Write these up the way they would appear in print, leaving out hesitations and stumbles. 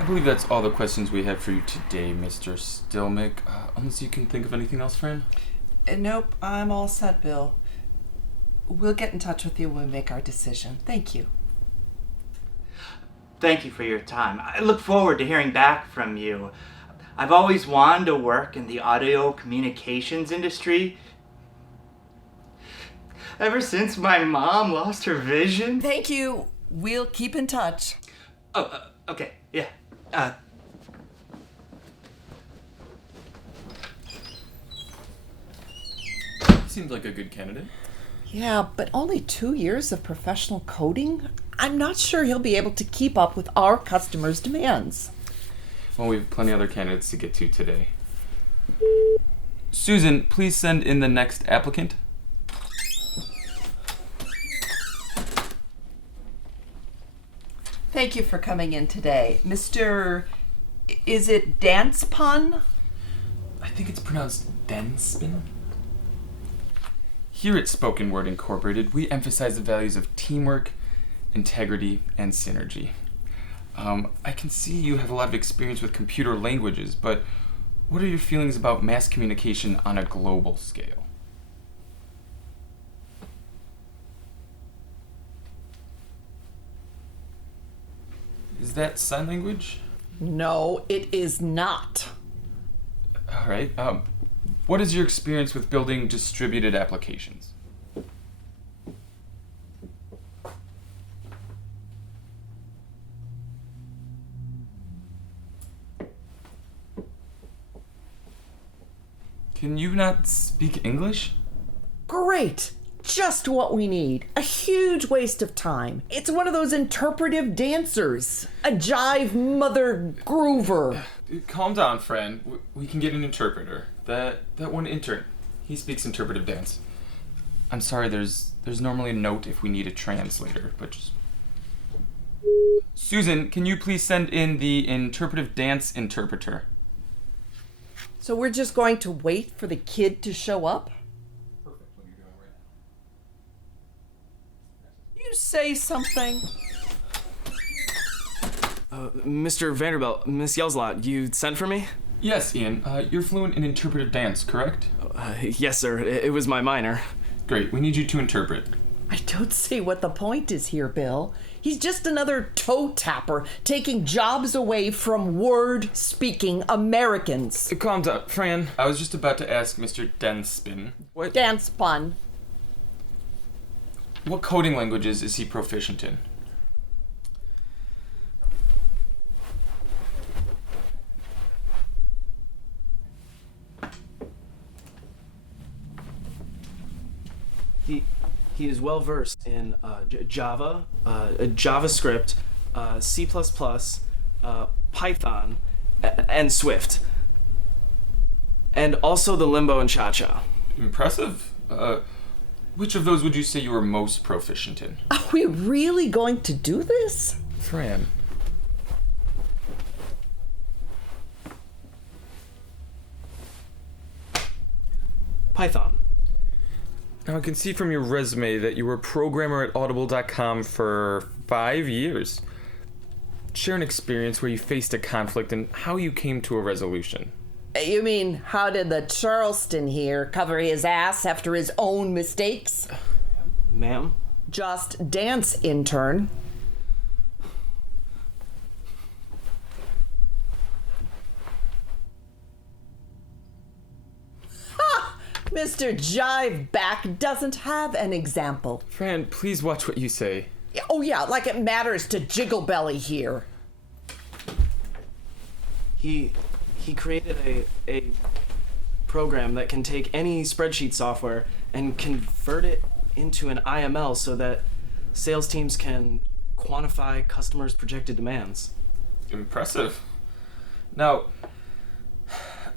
I believe that's all the questions we have for you today, Mr. Stilmick. Unless you can think of anything else, Fran? Nope, I'm all set, Bill. We'll get in touch with you when we make our decision. Thank you. Thank you for your time. I look forward to hearing back from you. I've always wanted to work in the audio communications industry. Ever since my mom lost her vision. Thank you. We'll keep in touch. Okay, yeah. Seems like a good candidate. Yeah, but only 2 years of professional coding? I'm not sure he'll be able to keep up with our customers' demands. Well, we have plenty other candidates to get to today. Susan, please send in the next applicant. Thank you for coming in today. Mr. Is it Dance Pun? I think it's pronounced Denspin. Here at Spoken Word Incorporated, we emphasize the values of teamwork, integrity, and synergy. I can see you have a lot of experience with computer languages, but what are your feelings about mass communication on a global scale? Is that sign language? No, it is not. All right. What is your experience with building distributed applications? Can you not speak English? Great! Just what we need. A huge waste of time. It's one of those interpretive dancers. A jive mother groover. Calm down, friend. We can get an interpreter. That one intern, he speaks interpretive dance. I'm sorry, there's normally a note if we need a translator, but just... Susan, can you please send in the interpretive dance interpreter? So we're just going to wait for the kid to show up? Perfect. What are you doing right now? You say something. Mr. Vanderbilt, Miss Yelslot, you sent for me? Yes, Ian. You're fluent in interpretive dance, correct? Yes, sir. It was my minor. Great. We need you to interpret. I don't see what the point is here, Bill. He's just another toe tapper taking jobs away from word-speaking Americans. Calm down, Fran. I was just about to ask Mr. Denspin. Dance Pun. What coding languages is he proficient in? He is well versed in Java, JavaScript, C++, Python, and Swift, and also the Limbo and Cha-Cha. Impressive. Which of those would you say you were most proficient in? Are we really going to do this? Fran. Python. Now, I can see from your resume that you were a programmer at Audible.com for 5 years. Share an experience where you faced a conflict and how you came to a resolution. You mean, how did the Charleston here cover his ass after his own mistakes? Ma'am? Just dance, intern. Mr. Jiveback doesn't have an example. Fran, please watch what you say. Oh yeah, like it matters to Jigglebelly here. He created a program that can take any spreadsheet software and convert it into an IML so that sales teams can quantify customers' projected demands. Impressive. Now,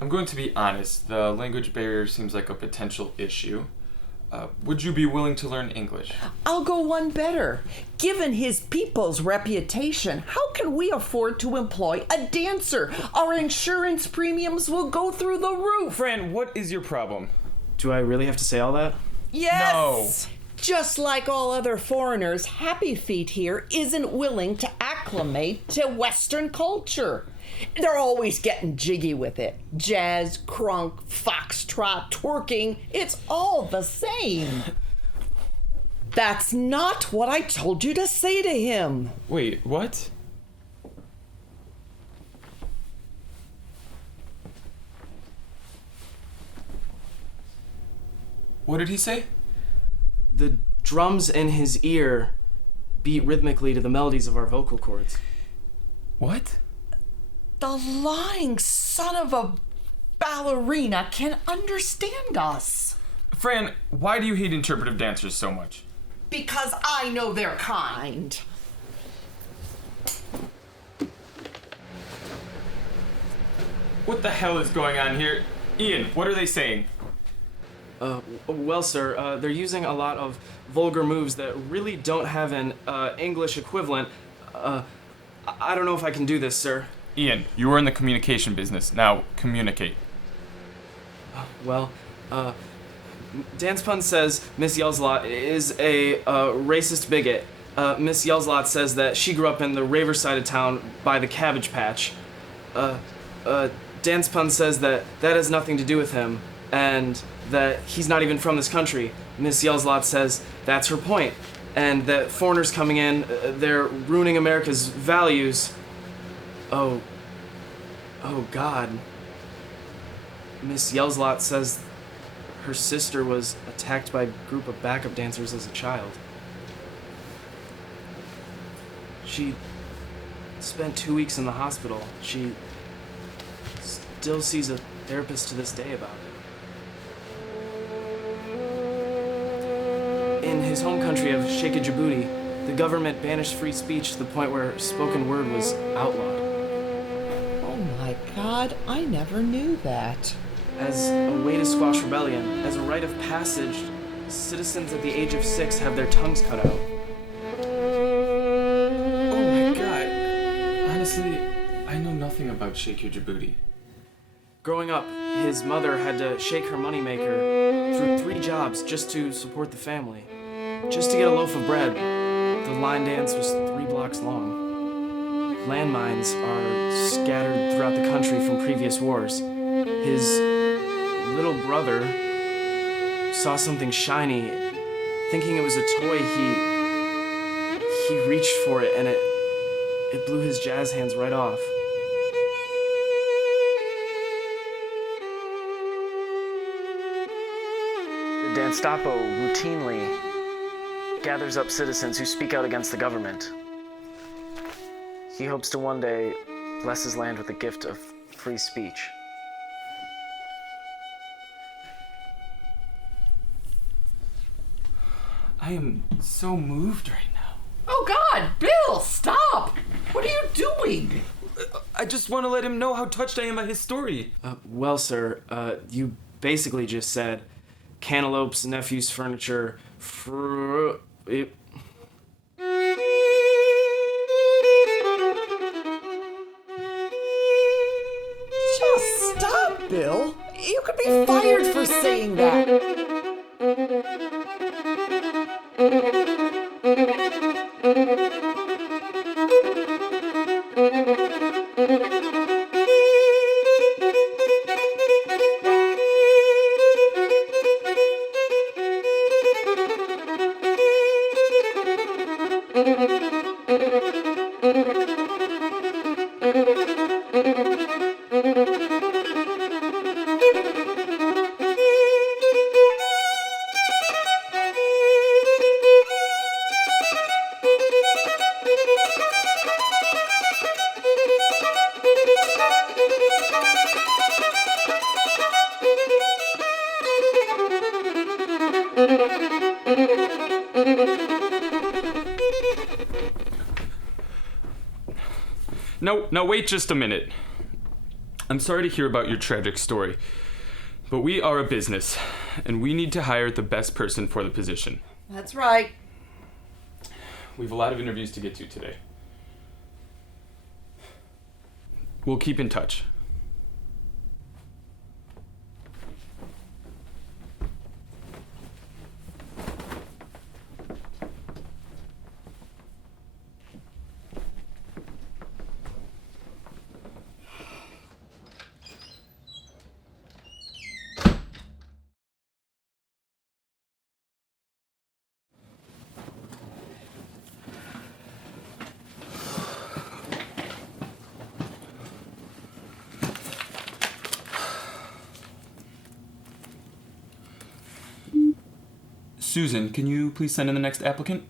I'm going to be honest, the language barrier seems like a potential issue. Would you be willing to learn English? I'll go one better. Given his people's reputation, how can we afford to employ a dancer? Our insurance premiums will go through the roof. Fran, what is your problem? Do I really have to say all that? Yes! Just like all other foreigners, Happy Feet here isn't willing to acclimate to Western culture. They're always getting jiggy with it. Jazz, crunk, foxtrot, twerking, it's all the same. That's not what I told you to say to him. Wait, what? What did he say? The drums in his ear beat rhythmically to the melodies of our vocal cords. What? The lying son of a ballerina can understand us. Fran, why do you hate interpretive dancers so much? Because I know their kind. What the hell is going on here? Ian, what are they saying? Well, sir, they're using a lot of vulgar moves that really don't have an English equivalent. I don't know if I can do this, sir. Ian, you are in the communication business. Now, communicate. Well, Dance Pun says Miss Yelslot is a racist bigot. Miss Yelslot says that she grew up in the raver side of town by the Cabbage Patch. Dance Pun says that that has nothing to do with him, and that he's not even from this country. Miss Yelslot says that's her point, and that foreigners coming in, they're ruining America's values. Oh God. Miss Yelslot says her sister was attacked by a group of backup dancers as a child. She spent 2 weeks in the hospital. She still sees a therapist to this day about it. In his home country of Sheikh Djibouti, the government banished free speech to the point where spoken word was outlawed. Oh my God, I never knew that. As a way to squash rebellion, as a rite of passage, citizens at the age of 6 have their tongues cut out. Oh my god. Honestly, I know nothing about Sheikh Djibouti. Growing up, his mother had to shake her moneymaker through 3 jobs just to support the family. Just to get a loaf of bread. The line dance was 3 blocks long. Landmines are scattered throughout the country from previous wars. His little brother saw something shiny. Thinking it was a toy, he reached for it, and it blew his jazz hands right off. The Danstapo routinely gathers up citizens who speak out against the government. He hopes to one day bless his land with the gift of free speech. I am so moved right now. Oh God, Bill, stop! What are you doing? I just want to let him know how touched I am by his story. Well, sir, you basically just said Cantaloupe's nephew's furniture, Just stop, Bill. You could be fired for saying that. No, wait just a minute. I'm sorry to hear about your tragic story, but we are a business, and we need to hire the best person for the position. That's right. We have a lot of interviews to get to today. We'll keep in touch. Susan, can you please send in the next applicant?